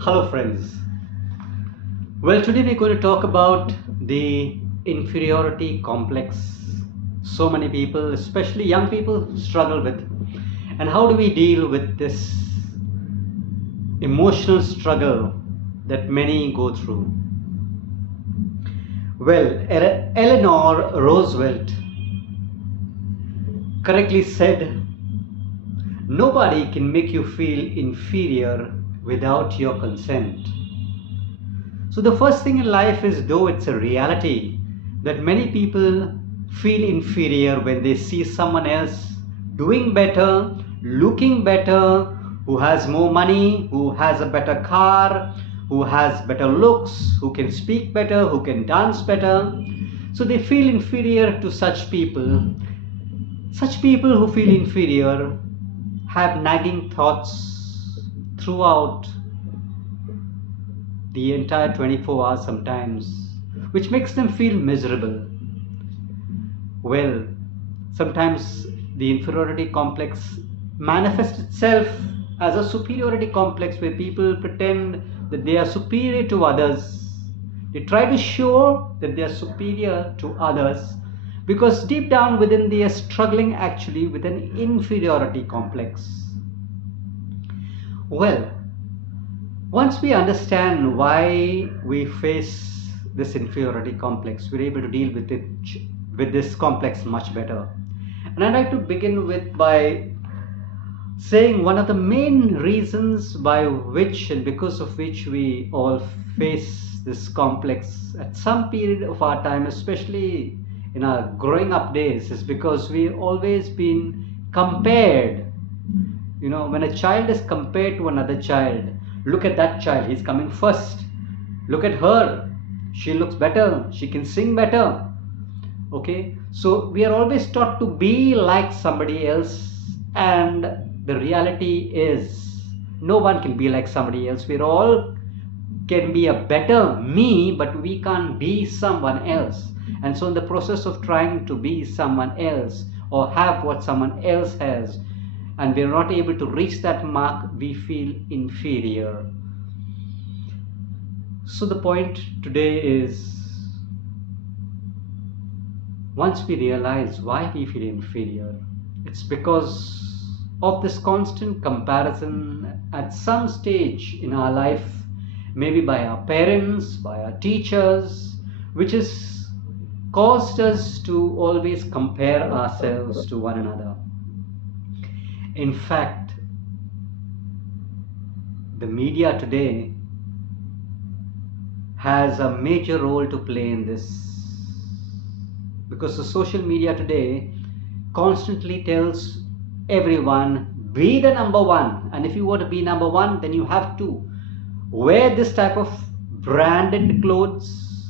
Hello, friends. Well, today we're going to talk about the inferiority complex. So many people, especially young people, struggle with. And how do we deal with this emotional struggle that many go through? Well, Eleanor Roosevelt correctly said, nobody can make you feel inferior without your consent. So the first thing in life is, though it's a reality that many people feel inferior when they see someone else doing better, looking better, who has more money, who has a better car, who has better looks, who can speak better, who can dance better. So they feel inferior to such people. Such people who feel inferior have nagging thoughts throughout the entire 24 hours sometimes, which makes them feel miserable. Well, sometimes the inferiority complex manifests itself as a superiority complex where people pretend that they are superior to others. They try to show that they are superior to others because deep down within they are struggling actually with an inferiority complex. Well, once we understand why we face this inferiority complex, we're able to deal with it, with this complex much better. And I'd like to begin with by saying one of the main reasons by which and because of which we all face this complex at some period of our time, especially in our growing up days, is because we've always been compared. When a child is compared to another child, look at that child, he's coming first. Look at her, she looks better, she can sing better. Okay, so we are always taught to be like somebody else, and the reality is no one can be like somebody else. We're all can be a better me, but we can't be someone else. And so in the process of trying to be someone else or have what someone else has, and we're not able to reach that mark, we feel inferior. So the point today is, once we realize why we feel inferior, it's because of this constant comparison at some stage in our life, maybe by our parents, by our teachers, which has caused us to always compare ourselves to one another. In fact, the media today has a major role to play in this, because the social media today constantly tells everyone, be the number one, and if you want to be number one, then you have to wear this type of branded clothes,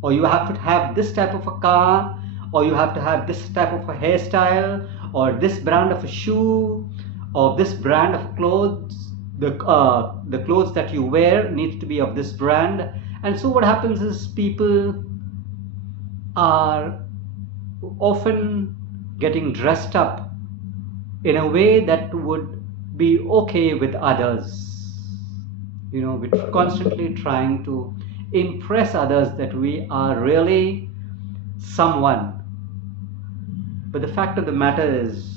or you have to have this type of a car, or you have to have this type of a hairstyle, or this brand of a shoe, or this brand of clothes. The clothes that you wear needs to be of this brand. And so what happens is people are often getting dressed up in a way that would be okay with others. We're constantly trying to impress others that we are really someone. But the fact of the matter is,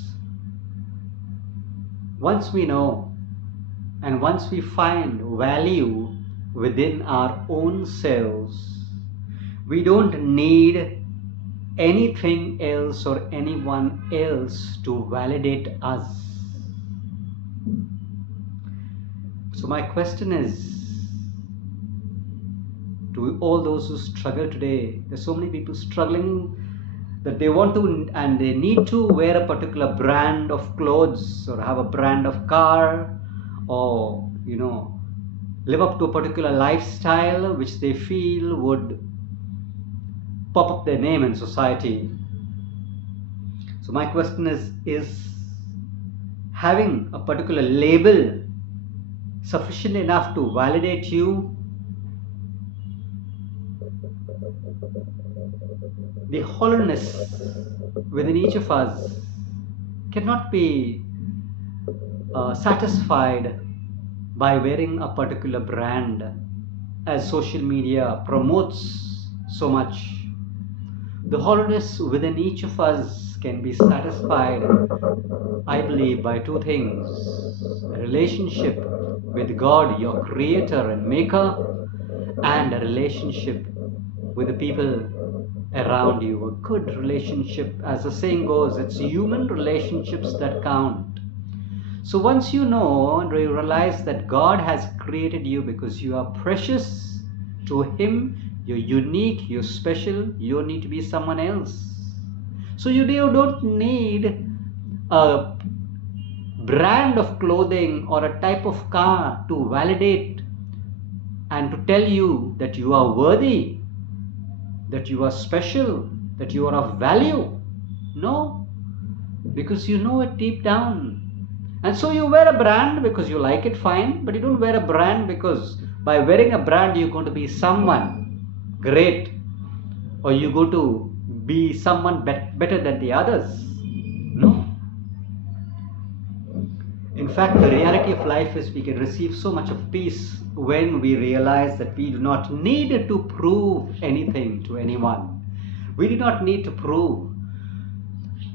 once we know and once we find value within our own selves, we don't need anything else or anyone else to validate us. So my question is, to all those who struggle today, there's so many people struggling that they want to and they need to wear a particular brand of clothes or have a brand of car, or live up to a particular lifestyle which they feel would pop up their name in society. So my question is having a particular label sufficient enough to validate you? The hollowness within each of us cannot be satisfied by wearing a particular brand, as social media promotes so much. The hollowness within each of us can be satisfied, I believe, by two things: a relationship with God, your creator and maker, and a relationship with the people around you. A good relationship, as the saying goes, it's human relationships that count. So once you know and you realize that God has created you because you are precious to Him, you're unique, you're special, you don't need to be someone else. So you don't need a brand of clothing or a type of car to validate and to tell you that you are worthy, that you are special, that you are of value. No, because you know it deep down. And so you wear a brand because you like it, fine, but you don't wear a brand because by wearing a brand you're going to be someone great, or you're going to be someone better than the others. No. In fact, the reality of life is we can receive so much of peace when we realize that we do not need to prove anything to anyone. We do not need to prove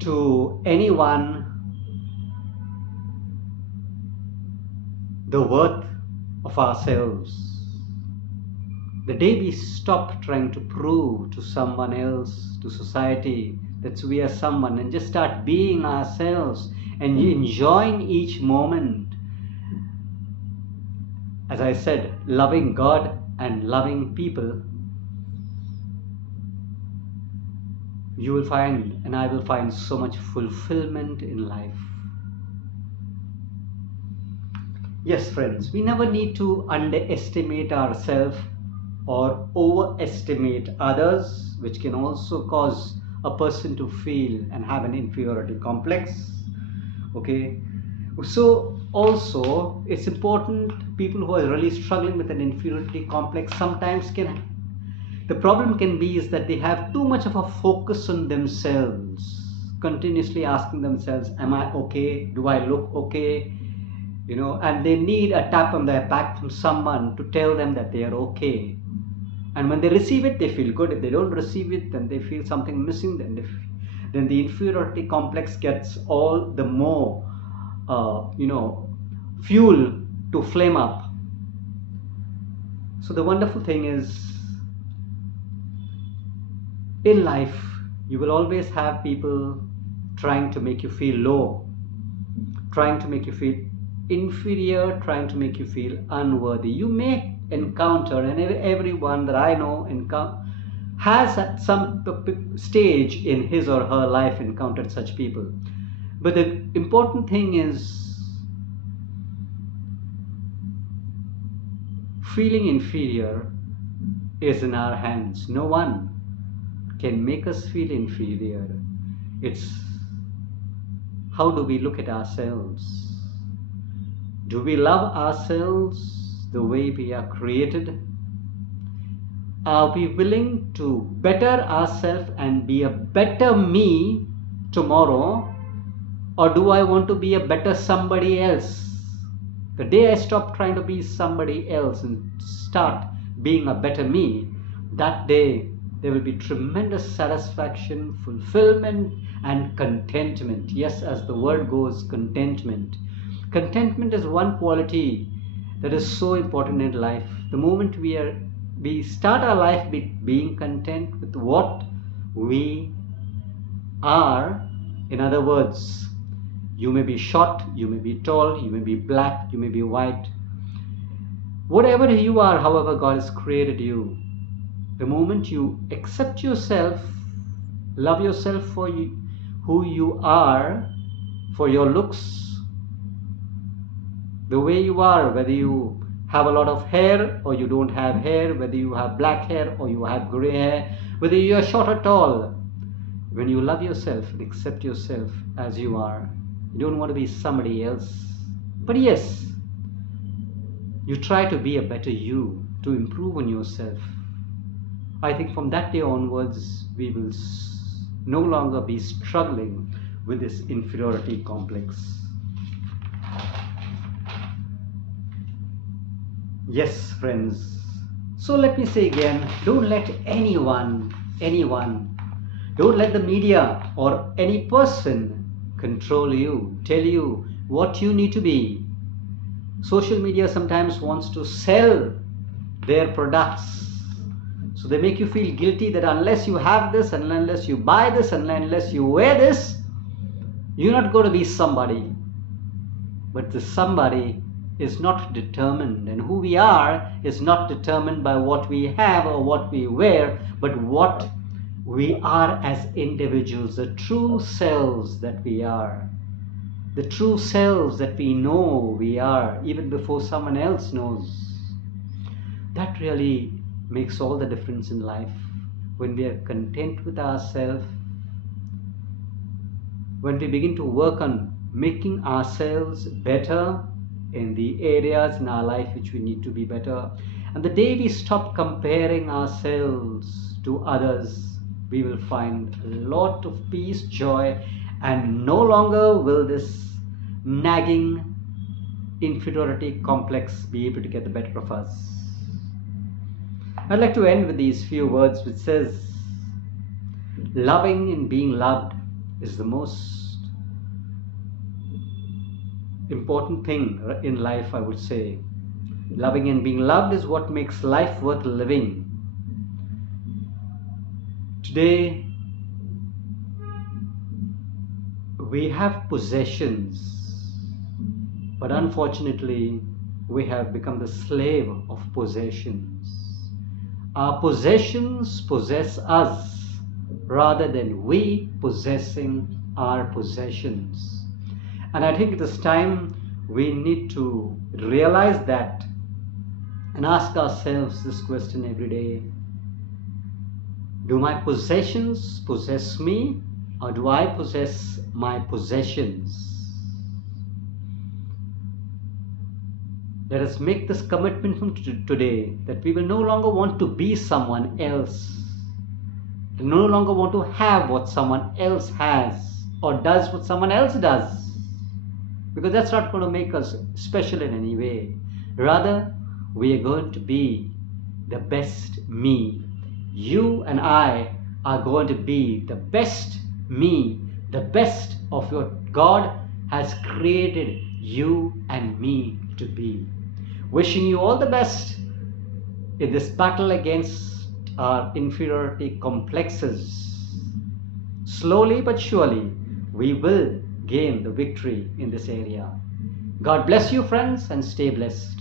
to anyone the worth of ourselves. The day we stop trying to prove to someone else, to society, that we are someone, and just start being ourselves and enjoying each moment, as I said, loving God and loving people, you will find, and I will find, so much fulfillment in life. Yes, friends, we never need to underestimate ourselves or overestimate others, which can also cause a person to feel and have an inferiority complex. Okay, so also it's important, people who are really struggling with an inferiority complex sometimes the problem can be is that they have too much of a focus on themselves, continuously asking themselves, am I okay, do I look okay, and they need a tap on their back from someone to tell them that they are okay. And when they receive it, they feel good. If they don't receive it, then they feel something missing. Then the inferiority complex gets all the more, fuel to flame up. So the wonderful thing is, in life, you will always have people trying to make you feel low, trying to make you feel inferior, trying to make you feel unworthy. You may encounter, and everyone that I know has at some stage in his or her life encountered such people. But the important thing is, feeling inferior is in our hands. No one can make us feel inferior. It's how do we look at ourselves? Do we love ourselves the way we are created? Are we willing to better ourselves and be a better me tomorrow? Or do I want to be a better somebody else? The day I stop trying to be somebody else and start being a better me, that day there will be tremendous satisfaction, fulfillment, and contentment. Yes, as the word goes, contentment. Contentment is one quality that is so important in life. The moment we start our life being content with what we are, in other words, you may be short, you may be tall, you may be black, you may be white. Whatever you are, however God has created you, the moment you accept yourself, love yourself for who you are, for your looks, the way you are, whether you have a lot of hair or you don't have hair, whether you have black hair or you have gray hair, whether you are short or tall, when you love yourself and accept yourself as you are, you don't want to be somebody else. But yes, you try to be a better you, to improve on yourself. I think from that day onwards, we will no longer be struggling with this inferiority complex. Yes, friends. So let me say again, don't let anyone, don't let the media or any person control you, tell you what you need to be. Social media sometimes wants to sell their products. So they make you feel guilty that unless you have this, and unless you buy this, and unless you wear this, you're not going to be somebody. But the somebody is not determined, and who we are is not determined by what we have or what we wear, but what we are as individuals, the true selves that we are, the true selves that we know we are even before someone else knows. That really makes all the difference in life. When we are content with ourselves, when we begin to work on making ourselves better in the areas in our life which we need to be better, and the day we stop comparing ourselves to others, we will find a lot of peace, joy, and no longer will this nagging inferiority complex be able to get the better of us. I'd like to end with these few words which says, loving and being loved is the most important thing in life, I would say. Loving and being loved is what makes life worth living. Today, we have possessions, but unfortunately, we have become the slave of possessions. Our possessions possess us rather than we possessing our possessions. And I think it is time we need to realize that and ask ourselves this question every day. Do my possessions possess me, or do I possess my possessions? Let us make this commitment from today that we will no longer want to be someone else, no longer want to have what someone else has or does what someone else does, because that's not going to make us special in any way. Rather, we are going to be the best me. You and I are going to be the best me, the best of what God has created you and me to be. Wishing you all the best in this battle against our inferiority complexes. Slowly but surely, we will gain the victory in this area. God bless you, friends, and stay blessed.